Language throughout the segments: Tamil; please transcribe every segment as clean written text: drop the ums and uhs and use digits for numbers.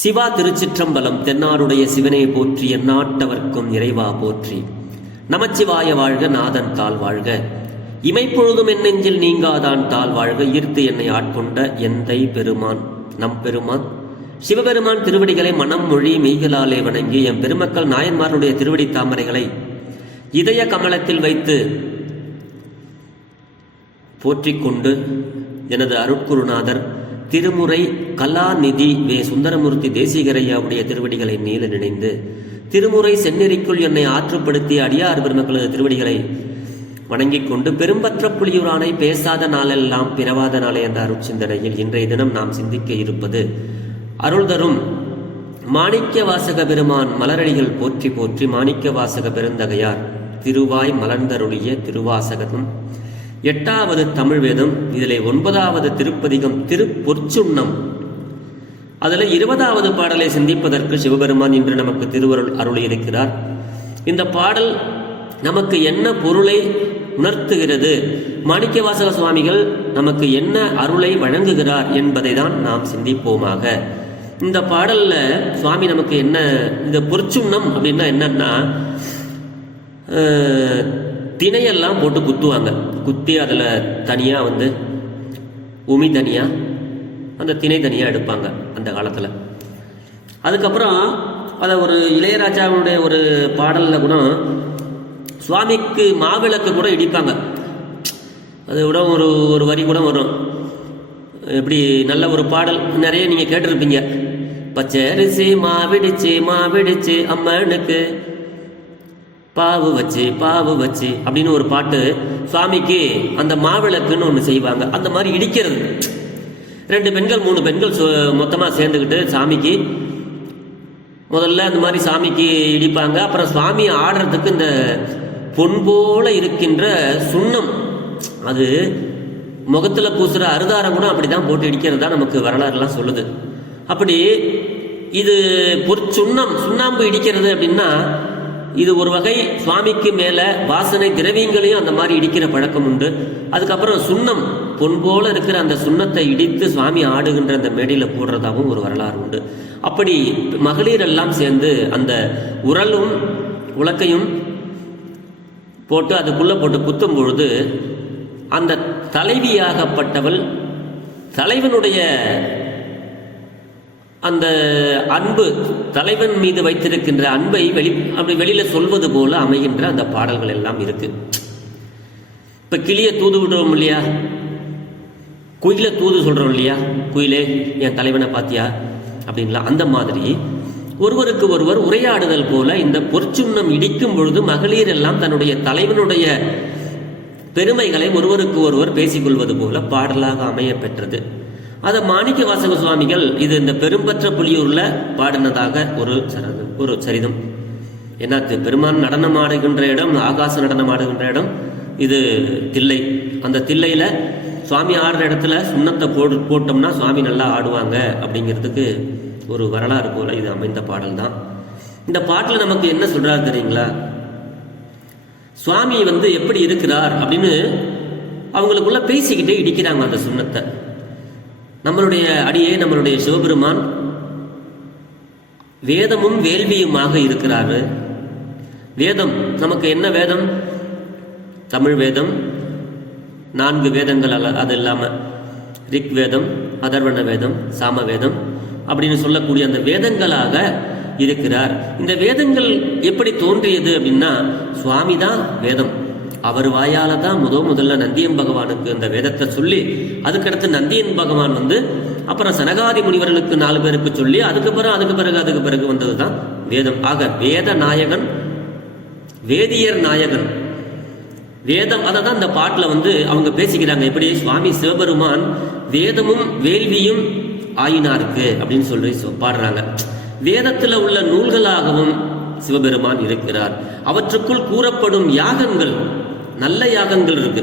சிவா திருச்சிற்றம்பலம். தென்னாடுடைய சிவனை போற்றி, எந்நாட்டவர்க்கும் இறைவா போற்றி. நமச்சிவாய வாழ்க, நாதன் தாள் வாழ்க. இமைப்பொழுதும் என் நெஞ்சில் நீங்காதான் தாள் வாழ்க. ஈர்த்து என்னை ஆட்கொண்ட எந்தை பெருமான் நம் பெருமான் சிவபெருமான் திருவடிகளை மனம் மொழி மெய்களாலே வணங்கி எம் பெருமக்கள் நாயன்மாருடைய திருவடி தாமரைகளை இதய கமலத்தில் வைத்து போற்றிக்கொண்டு எனது அருட்குருநாதர் திருமுறை கலாநிதி வே சுந்தரமூர்த்தி தேசிகரையாவுடைய திருவடிகளை நீல நினைந்து திருமுறை செந்நெறிக்குள் என்னை ஆற்றுப்படுத்திய அடியார் பெருமக்களது திருவடிகளை வணங்கிக் கொண்டு பெரும்பற்ற புலியூரானை பேசாத நாளெல்லாம் பிறவாத நாளே என்ற அருட்சிந்தனையில் இன்றைய தினம் நாம் சிந்திக்க இருப்பது அருள் தரும் மாணிக்க வாசக பெருமான் மலரடிகள் போற்றி போற்றி மாணிக்க வாசக பெருந்தகையார் திருவாய் மலர்ந்தருளிய திருவாசகமும் 8வது தமிழ் வேதம். இதிலே 9வது திருப்பதிகம் திருப்பொற்சுண்ணம். அதில் 20வது பாடலை சிந்திப்பதற்கு சிவபெருமான் இன்று நமக்கு திருவருள் அருளியிருக்கிறார். இந்த பாடல் நமக்கு என்ன பொருளை உணர்த்துகிறது, மாணிக்கவாசக சுவாமிகள் நமக்கு என்ன அருளை வழங்குகிறார் என்பதை தான் நாம் சிந்திப்போமாக. இந்த பாடல்ல சுவாமி நமக்கு என்ன, இந்த பொற்சுண்ணம் அப்படின்னா என்னன்னா, திணையெல்லாம் போட்டு குத்துவாங்க. குத்தி அதில் தனியாக உமி தனியாக, அந்த திணை தனியாக எடுப்பாங்க அந்த காலத்தில். அதுக்கப்புறம் அதை ஒரு இளையராஜாவுடைய ஒரு பாடலில் கூட சுவாமிக்கு மாவிளக்கு கூட இடிப்பாங்க. அது கூட ஒரு வரி கூட வரும். எப்படி நல்ல ஒரு பாடல் நிறைய நீங்கள் கேட்டிருப்பீங்க. பச்சரிசி மாவிடிச்சு அம்மனுக்கு பாவு வச்சு அப்படின்னு ஒரு பாட்டு. சுவாமிக்கு அந்த மாவிளக்குன்னு ஒன்று செய்வாங்க. அந்த மாதிரி இடிக்கிறது 2 பெண்கள் 3 பெண்கள் மொத்தமாக சேர்ந்துக்கிட்டு சாமிக்கு முதல்ல அந்த மாதிரி சாமிக்கு இடிப்பாங்க. அப்புறம் சுவாமி ஆடுறதுக்கு இந்த பொன் போல இருக்கின்ற சுண்ணம், அது முகத்தில் பூசுகிற அருதாரம் கூட அப்படி தான் போட்டு இடிக்கிறதா நமக்கு வரலாறுலாம் சொல்லுது. அப்படி இது பொற்சுண்ணம், சுண்ணாம்பு இடிக்கிறது அப்படின்னா இது ஒரு வகை. சுவாமிக்கு மேலே வாசனை திரவியங்களையும் அந்த மாதிரி இடிக்கிற பழக்கம் உண்டு. அதுக்கப்புறம் சுண்ணம், பொன் போல இருக்கிற அந்த சுண்ணத்தை இடித்து சுவாமி ஆடுகின்ற அந்த மேடையில் போடுறதாகவும் ஒரு வரலாறு உண்டு. அப்படி மகளிர் எல்லாம் சேர்ந்து அந்த உரலும் உலக்கையும் போட்டு அதுக்குள்ளே போட்டு குத்தும் பொழுது அந்த தலைவியாகப்பட்டவள் தலைவனுடைய அந்த அன்பு, தலைவன் மீது வைத்திருக்கின்ற அன்பை அப்படி வெளியில சொல்வது போல அமைகின்ற அந்த பாடல்கள் எல்லாம் இருக்கு. இப்ப கிளிய தூது விடுறோம் இல்லையா, குயில தூது சொல்றோம் இல்லையா, குயிலே என் தலைவனை பாத்தியா அப்படின்லாம். அந்த மாதிரி ஒருவருக்கு ஒருவர் உரையாடுதல் போல இந்த பொற்சுண்ணம் இடிக்கும் பொழுது மகளிர் எல்லாம் தன்னுடைய தலைவனுடைய பெருமைகளை ஒருவருக்கு ஒருவர் பேசிக்கொள்வது போல பாடலாக அமைய பெற்றது. அதை மாணிக்க வாசக சுவாமிகள் இது இந்த பெரும்பற்ற புலியூர்ல பாடினதாக ஒரு சரிதம். ஏன்னா பெருமான் நடனம் ஆடுகின்ற இடம், ஆகாச நடனம் ஆடுகின்ற இடம் இது தில்லை. அந்த தில்லையில சுவாமி ஆடுற இடத்துல சுண்ணத்தை போட்டோம்னா சுவாமி நல்லா ஆடுவாங்க அப்படிங்கிறதுக்கு ஒரு வரலாறு போல இது அமைந்த பாடல் தான். இந்த பாட்டில் நமக்கு என்ன சொல்றாரு தெரியுங்களா, சுவாமி எப்படி இருக்கிறார் அப்படின்னு அவங்களுக்குள்ள பேசிக்கிட்டே இடிக்கிறாங்க அந்த சுண்ணத்தை. நம்மளுடைய அடியே நம்மளுடைய சிவபெருமான் வேதமும் வேள்வியுமாக இருக்கிறாரு. வேதம் நமக்கு என்ன வேதம்? தமிழ் வேதம், 4 வேதங்கள். அது இல்லாமல் ரிக் வேதம், அதர்வண வேதம், சாம வேதம் அப்படின்னு சொல்லக்கூடிய அந்த வேதங்களாக இருக்கிறார். இந்த வேதங்கள் எப்படி தோன்றியது அப்படின்னா, சுவாமி தான் வேதம். அவர் வாயால தான் முதல்ல நந்தியன் பகவானுக்கு அந்த வேதத்தை சொல்லி, அதுக்கடுத்து நந்தியன் பகவான் அப்புறம் சனகாதி முனிவர்களுக்கு 4 பேருக்கு சொல்லி, அதுக்கு பிறகு வந்தது தான் வேதம். ஆக வேத நாயகன், வேதியர் நாயகன் வேதம். அதை தான் இந்த பாட்டில் அவங்க பேசிக்கிறாங்க. எப்படி சுவாமி சிவபெருமான் வேதமும் வேள்வியும் ஆயினாருக்கு அப்படின்னு சொல்லி பாடுறாங்க. வேதத்தில் உள்ள நூல்களாகவும் சிவபெருமான் இருக்கிறார். அவற்றுக்குள் கூறப்படும் யாகங்கள், நல்ல யாகங்கள் இருக்கு.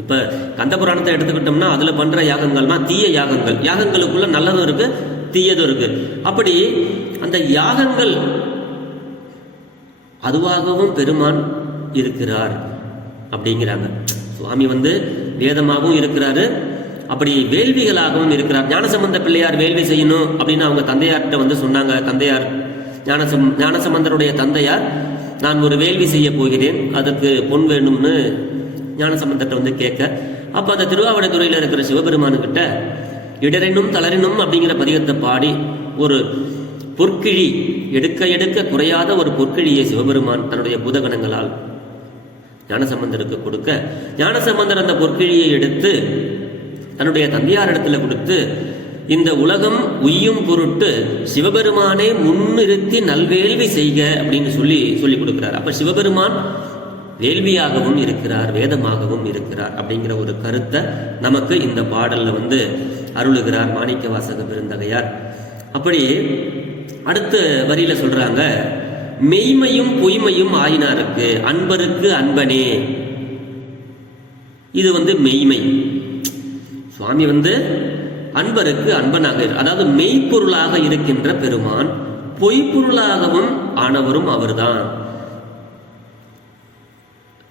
இப்ப கந்தபுராணத்தை எடுத்துக்கிட்டோம்னா அதுல பண்ற யாகங்கள்னா தீய யாகங்கள். யாகங்களுக்குள்ள நல்லதும் இருக்கு, தீயதும் இருக்கு. அப்படி அந்த யாகங்கள் அதுவாகவும் பெருமான் இருக்கிறார் அப்படிங்கிறாங்க. சுவாமி வேதமாகவும் இருக்கிறாரு, அப்படி வேள்விகளாகவும் இருக்கிறார். ஞானசம்பந்த பிள்ளையார் வேள்வி செய்யணும் அப்படின்னு அவங்க தந்தையார்கிட்ட வந்து சொன்னாங்க. தந்தையார் ஞானசம்பந்தருடைய தந்தையார், நான் ஒரு வேள்வி செய்ய போகிறேன், அதற்கு பொன் வேணும்னு ஞானசம்பந்தர்கிட்ட வந்து கேட்க, அப்ப அந்த திருவாவடுதுறையில் இருக்கிற சிவபெருமானுக்கிட்ட இடரினும் தளரினும் அப்படிங்கிற பதிகத்தை பாடி ஒரு பொற்கிழி, எடுக்க எடுக்க குறையாத ஒரு பொற்கிழியை சிவபெருமான் தன்னுடைய பூதகணங்களால் ஞானசம்பந்தருக்கு கொடுக்க, ஞானசம்பந்தர் அந்த பொற்கிழியை எடுத்து தன்னுடைய தந்தையார் இடத்துல கொடுத்து, இந்த உலகம் உய்யும் பொருட்டு சிவபெருமானே முன்னிறுத்தி நல்வேள்வி செய்க அப்படின்னு சொல்லி கொடுக்கிறார். அப்ப சிவபெருமான் வேள்வியாகவும் இருக்கிறார், வேதமாகவும் இருக்கிறார் அப்படிங்கிற ஒரு கருத்தை நமக்கு இந்த பாடல்ல வந்து அருளுகிறார் மாணிக்க வாசக பெருந்தகையார். அப்படி அடுத்த வரியில சொல்றாங்க, மெய்மையும் பொய்மையும் ஆயினாருக்கு அன்பருக்கு அன்பனே. இது வந்து மெய்மை. சுவாமி வந்து அன்பருக்கு அன்பனாக, அதாவது மெய்ப்பொருளாக இருக்கின்ற பெருமான், பொய்ப்பொருளாகவும் ஆனவரும் அவர்தான்.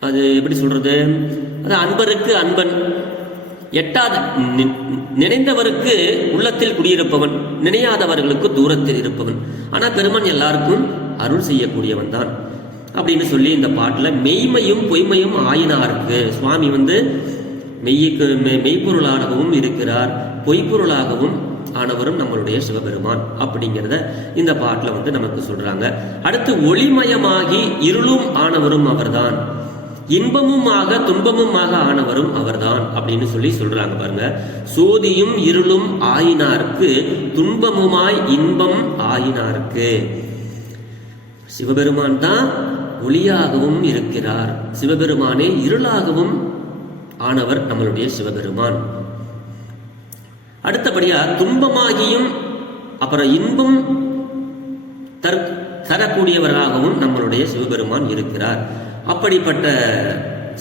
அது எப்படி சொல்றது? அது அன்பருக்கு அன்பன், எட்டாத நினைந்தவருக்கு உள்ளத்தில் குடியிருப்பவன், நினையாதவர்களுக்கு தூரத்தில் இருப்பவன். ஆனா பெருமான் எல்லாருக்கும் அருள் செய்யக்கூடியவன் தான் அப்படின்னு சொல்லி இந்த பாட்டுல மெய்மையும் பொய்மையும் ஆயினாருக்கு, சுவாமி வந்து மெய்ப்பொருளாகவும் இருக்கிறார், பொய்ப்பொருளாகவும் ஆனவரும் நம்மளுடைய சிவபெருமான் அப்படிங்கிறத இந்த பாட்டுல வந்து நமக்கு சொல்றாங்க. அடுத்து ஒளிமயமாகி இருளும் ஆனவரும் அவர்தான், இன்பமுமாக துன்பமுமாக ஆனவரும் அவர்தான் அப்படின்னு சொல்றாங்க பாருங்க. சோதியும் இருளும் ஆயினார்க்கு துன்பமுமாய் இன்பம் ஆயினார்க்கு. சிவபெருமான் தான் ஒளியாகவும் இருக்கிறார், சிவபெருமானே இருளாகவும் ஆனவர் நம்மளுடைய சிவபெருமான். அடுத்தபடியா துன்பமாகியும் அப்புறம் இன்பம் தரக்கூடியவராகவும் நம்மளுடைய சிவபெருமான் இருக்கிறார். அப்படிப்பட்ட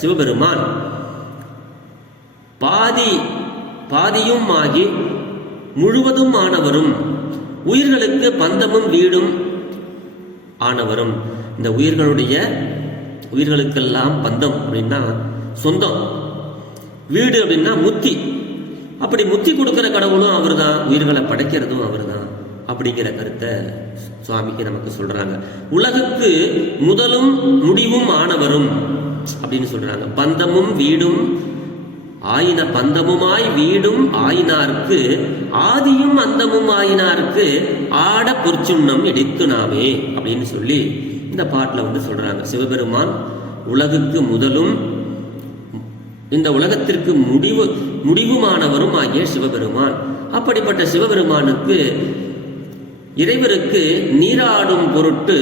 சிவபெருமான் பாதியும் ஆகி முழுவதும் ஆனவரும், உயிர்களுக்கு பந்தமும் வீடும் ஆனவரும். இந்த உயிர்களுக்கெல்லாம் பந்தம் அப்படின்னா சொந்தம், வீடு அப்படின்னா முத்தி. அப்படி முத்தி கொடுக்கிற கடவுளும் அவர் தான், உயிர்களை படைக்கிறதும் அவர் தான் அப்படிங்கிற கருத்தை சுவாமிக்கு நமக்கு சொல்றாங்க. உலகுக்கு முதலும் முடிவும் ஆனவரும் அப்படின்னு சொல்றாங்க. பந்தமும் வீடும் ஆயின, பந்தமுமாய் வீடும் ஆயினார்க்கு ஆதியும் அந்தமும் ஆயினார்க்கு ஆட பொற்சுண்ணம் இடித்து நாமே அப்படின்னு சொல்லி இந்த பாட்டுல வந்து சொல்றாங்க. சிவபெருமான் உலகுக்கு முதலும் இந்த உலகத்திற்கு முடிவுமானவரும் ஆகிய சிவபெருமான். அப்படிப்பட்ட சிவபெருமானுக்கு இறைவருக்கு நீராடும் பொருட்டு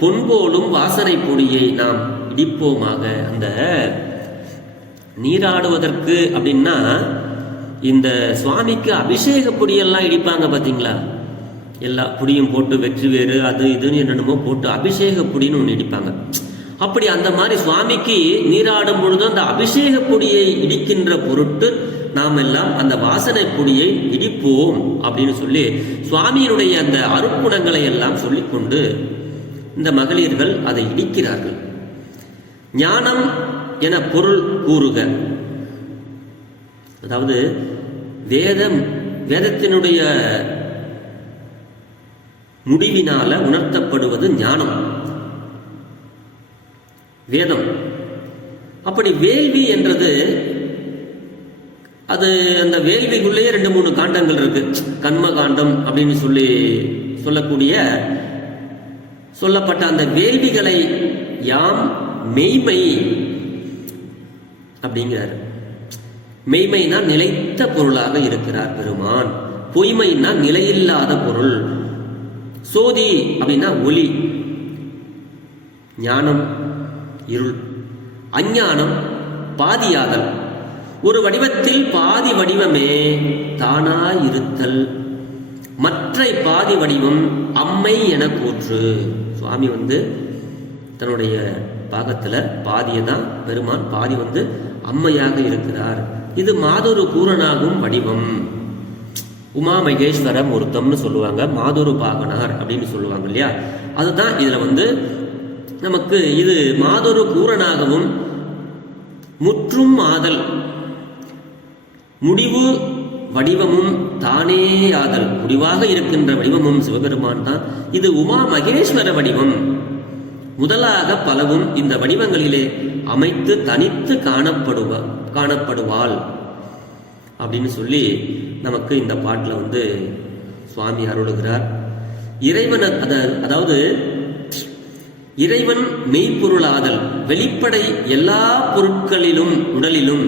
பொன்போலும் வாசனை பொடியை நாம் இடிப்போமாக. அந்த நீராடுவதற்கு அப்படின்னா இந்த சுவாமிக்கு அபிஷேக பொடியெல்லாம் இடிப்பாங்க பாத்தீங்களா? எல்லா பொடியும் போட்டு வெற்றி வேறு அது இதுன்னு என்னென்னமோ போட்டு அபிஷேக பொடின்னு ஒன்று இடிப்பாங்க. அப்படி அந்த மாதிரி சுவாமிக்கு நீராடும் பொழுது அந்த அபிஷேக பொடியை இடிக்கின்ற பொருட்டு நாம் எல்லாம் அந்த வாசனை பொடியை இடிப்போம் அப்படின்னு சொல்லி சுவாமியினுடைய அந்த அருட்குணங்களை எல்லாம் சொல்லிக்கொண்டு இந்த மகளிர்கள் அதை இடிக்கிறார்கள். ஞானம் என பொருள் கூறுக. அதாவது வேதத்தினுடைய முடிவினால உணர்த்தப்படுவது ஞானம், வேதம். அப்படி வேள்வி என்றது அது அந்த வேள்விக்குள்ளேயே 2-3 காண்டங்கள் இருக்கு. கண்ம காண்டம் அப்படின்னு சொல்லப்பட்ட அந்த வேள்விகளை யாம் மெய்மை அப்படிங்கிறார். மெய்மைனா நிலைத்த பொருளாக இருக்கிறார் பெருமான், பொய்மைனா நிலையில்லாத பொருள். சோதி அப்படின்னா ஒளி, ஞானம் இருள், அஞ்ஞானம் பாதியாதல், ஒரு வடிவத்தில் பாதி வடிவமே தானாயிருத்தல், மற்ற பாதி வடிவம் அம்மை என கூற்று. சுவாமி வந்து தன்னுடைய பாகத்துல பாதியை தான் பெருமான், பாதி வந்து அம்மையாக இருக்கிறார். இது மாதொரு கூறனாகும் வடிவம். உமா மகேஸ்வர மூர்த்தம்னு சொல்லுவாங்க, மாதொரு பாகனார் அப்படின்னு சொல்லுவாங்க இல்லையா? அதுதான் இதுல வந்து நமக்கு இது மாதொரு கூறனாகவும் முற்றும் ஆதல், முடிவு வடிவமும் தானே ஆதல், முடிவாக இருக்கின்ற வடிவமும் சிவபெருமான் தான். இது உமா மகேஸ்வர வடிவம். முதலாக பலவும் இந்த வடிவங்களிலே அமைத்து தனித்து காணப்படுவாள் அப்படின்னு சொல்லி நமக்கு இந்த பாட்டில் சுவாமி அருளுகிறார். இறைவன் அதாவது இறைவன் மெய்ப்பொருளாதல், வெளிப்படை எல்லா பொருட்களிலும் உடலிலும்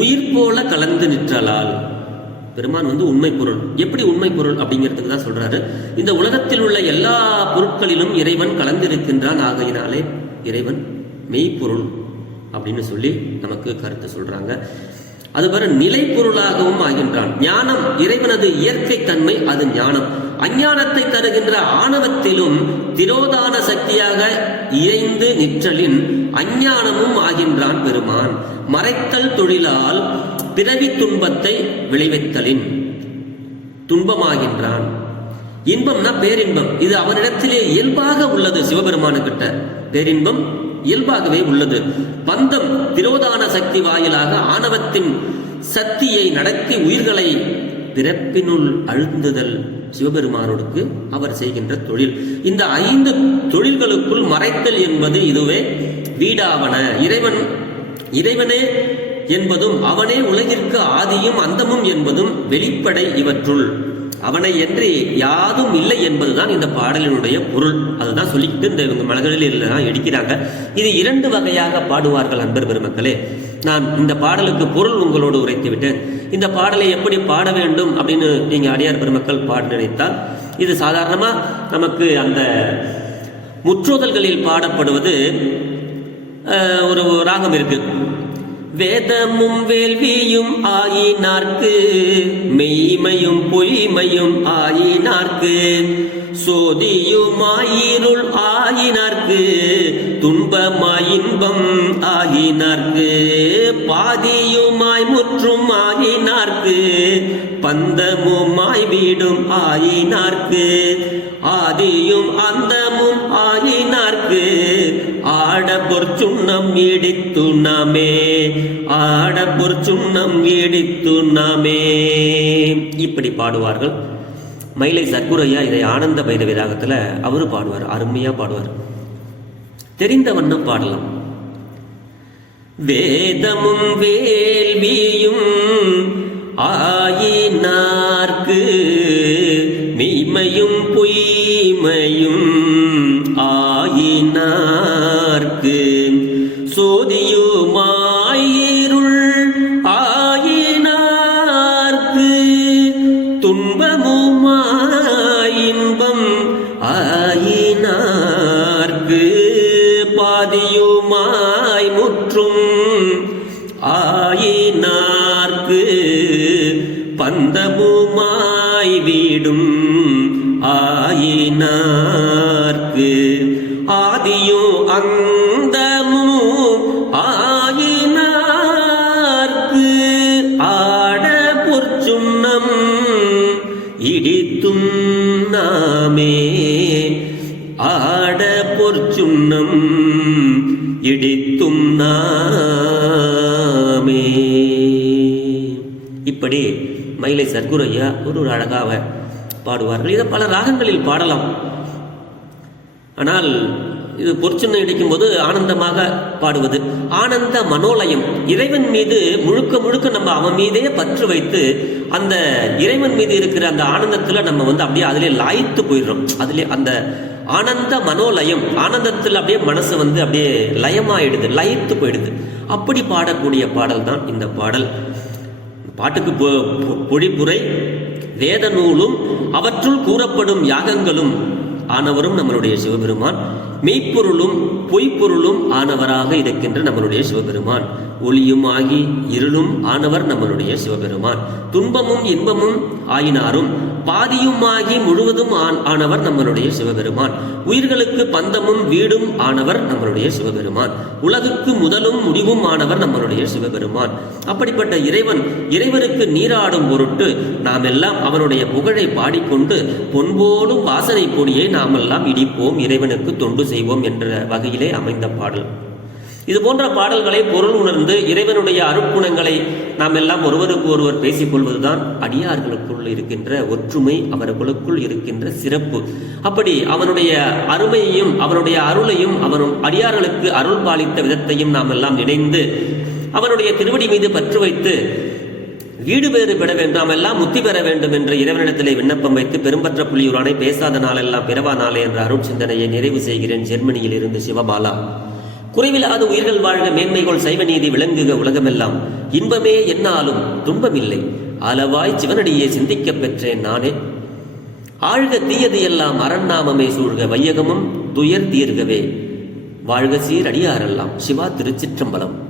உயிர் போல கலந்து நிற்றலால். பெருமான் உண்மை பொருள். எப்படி உண்மை பொருள் அப்படிங்கிறதுக்கு தான் சொல்றாரு. இந்த உலகத்தில் உள்ள எல்லா பொருட்களிலும் இறைவன் கலந்திருக்கின்றான். ஆகையினாலே இறைவன் மெய்ப்பொருள் அப்படின்னு சொல்லி நமக்கு கருத்து சொல்றாங்க. அதுபோல நிலை பொருளாகவும் ஆகின்றான். ஞானம் இறைவனது இயற்கை தன்மை, அது ஞானம். அஞ்ஞானத்தை தருகின்ற ஆணவத்திலும் திரோதான சக்தியாக இறைந்து நிற்றலின் அஞ்ஞானமும் ஆகின்றான் பெருமான். மறைத்தல் தொழிலால் பிறவி துன்பத்தை விளைவித்தலின் துன்பமாகின்றான். இன்பம்னா பேரின்பம், இது அவனிடத்திலே இயல்பாக உள்ளது. சிவபெருமானுக்கிட்ட பேரின்பம் இயல்பாகவே உள்ளது. பந்தம் திரோதான சக்தி வாயிலாக ஆணவத்தின் சக்தியை நடத்தி உயிர்களை பிறப்பினுள் அழுந்துதல் சிவபெருமானோடுக்கு அவர் செய்கின்ற தொழில். இந்த 5 தொழில்களுக்குள் மறைத்தல் என்பது இதுவே வீடாவன. இறைவனே என்பதும் அவனே உலகிற்கு ஆதியும் அந்தமும் என்பதும் வெளிப்படை. இவற்றுள் அவனை என்று யாதும் இல்லை என்பதுதான் இந்த பாடலினுடைய பொருள். அதுதான் சொல்லிக்கிட்டு இந்த மலர்களில் தான் எடுக்கிறாங்க. இது 2 வகையாக பாடுவார்கள் அன்பர் பெருமக்களே. நான் இந்த பாடலுக்கு பொருள் உங்களோடு உரைத்து விட்டேன். இந்த பாடலை எப்படி பாட வேண்டும் அப்படின்னு நீங்க அடியார் பெருமக்கள் பாட நினைத்தால், இது சாதாரணமா நமக்கு அந்த முற்றோதல்களில் பாடப்படுவது ஒரு ராகம் இருக்கு. வேதமும் வேள்வியும் ஆயினார்க்கு, மெய்மையும் பொய்மையும் ஆயினார்க்கு, சோதியுமாயிருள் ஆயினார்க்கு, துன்பமாய் இன்பம் ஆயினார்க்கு, பாதியுமாய் முற்றும் ஆயினார்க்கு, பந்தமுமாய் வீடும் ஆயினார்க்கு, ஆதியும் அந்தமும் ஆயினார்க்கு, ஆட பொற்சுண்ணம் இடித்து நாமே, ஆட பொற்சுண்ணம் இடித்து நாமே. இப்படி பாடுவார்கள். மயிலை சர்க்குரையா இதை ஆனந்த பைரவி ராகத்துல அவரு பாடுவார். அருமையா பாடுவார். தெரிந்த வண்ணம் பாடலாம். வேதமும் வேள்வியும் ஆயினார்க்கு, மெய்மையும் பொய்மையும் ஆயினார்க்கு, சோதியுமாயிருள் ஆயினார்க்கு, துன்பமுமாய் இன்பம் ஆயினார்க்கு, பாதியுமாய் முற்றும் ஆயினார்க்கு, பந்தமுமாய் வீடும் ஆயினார்க்கு, ஆதியும் அந்தமும் ஆயினார்க்கு, ஆட பொற்சுண்ணம் இடித்தும் நாமே, ஆட பொற்சுண்ணம் இடித்தும் நாமே. இப்படி மயிலை சர்க்குரையா ஒரு அழகாக பாடுவார்கள். இதை பல ராகங்களில் பாடலாம். ஆனால் இது பொற்சுண்ணம் இடிக்கும் போது ஆனந்தமாக பாடுவது ஆனந்த மனோலயம். இறைவன் மீது முழுக்க முழுக்க நம்ம அவன் மீதே பற்று வைத்து அந்த இறைவன் மீது இருக்கிற அந்த ஆனந்தத்துல நம்ம அப்படியே அதிலே லாய்த்து போயிடுறோம். அதிலே அந்த ஆனந்த மனோலயம், ஆனந்தத்தில் அப்படியே மனசு அப்படியே லயமாயிடுது, லயித்து போயிடுது. அப்படி பாடக்கூடிய பாடல் தான் இந்த பாடல். பாட்டுக்கு பொழிப்புரை வேத நூலும் அவற்றுள் கூறப்படும் யாகங்களும் ஆனவரும் நம்மளுடைய சிவபெருமான். மெய்ப்பொருளும் பொய்ப்பொருளும் ஆனவராக இருக்கின்ற நம்மளுடைய சிவபெருமான். ஒளியும் ஆகி இருளும் ஆனவர் நம்மளுடைய சிவபெருமான். துன்பமும் இன்பமும் ஆயினாரும் பாதியுமாகி முழுவதும் ஆனவர் நம்மளுடைய சிவபெருமான். உயிர்களுக்கு பந்தமும் வீடும் ஆனவர் நம்மளுடைய சிவபெருமான். உலகுக்கு முதலும் முடிவும் ஆனவர் நம்மளுடைய சிவபெருமான். அப்படிப்பட்ட இறைவனுக்கு நீராடும் பொருட்டு நாம் எல்லாம் அவனுடைய புகழை பாடிக்கொண்டு பொன்போலும் வாசனை பொடியை நாமெல்லாம் இடிப்போம், இறைவனுக்கு தொண்டு செய்வோம் என்ற வகையிலே அமைந்த பாடல். இது போன்ற பாடல்களை பொருள் உணர்ந்து இறைவனுடைய அருட்குணங்களை நாம் எல்லாம் ஒருவருக்கு ஒருவர் பேசிக்கொள்வதுதான் அடியார்களுக்குள் இருக்கின்ற ஒற்றுமை, அவர்களுக்குள் இருக்கின்ற சிறப்பு. அப்படி அவனுடைய அருமையையும் அவனுடைய அருளையும் அவன் அடியார்களுக்கு அருள் பாலித்த விதத்தையும் நாம் எல்லாம் நினைந்து அவனுடைய திருவடி மீது பற்று வைத்து வீடு பேறு பெற வேண்டும், எல்லாம் முத்தி பெற வேண்டும் என்று இறைவனிடத்திலே விண்ணப்பம் வைத்து பெரும்பற்ற புலியூரானை பேசாத நாளெல்லாம் பிறவா நாளே என்ற அருள் சிந்தனையை நிறைவு செய்கிறேன். ஜெர்மனியில் இருந்து சிவபாலா. குறைவில்லாத உயிர்கள் வாழ்க, மேன்மைகள் சைவ நீதி விளங்குக உலகமெல்லாம், இன்பமே என்னாலும் துன்பமில்லை, அளவாய் சிவனடியே சிந்திக்கப் பெற்றேன் நானே. ஆழ்க தீயது எல்லாம் அரண்நாமமே சூழ்க, வையகமும் துயர் தீர்கவே வாழ்க சீர் அடியாரெல்லாம். சிவா. திருச்சிற்றம்பலம்.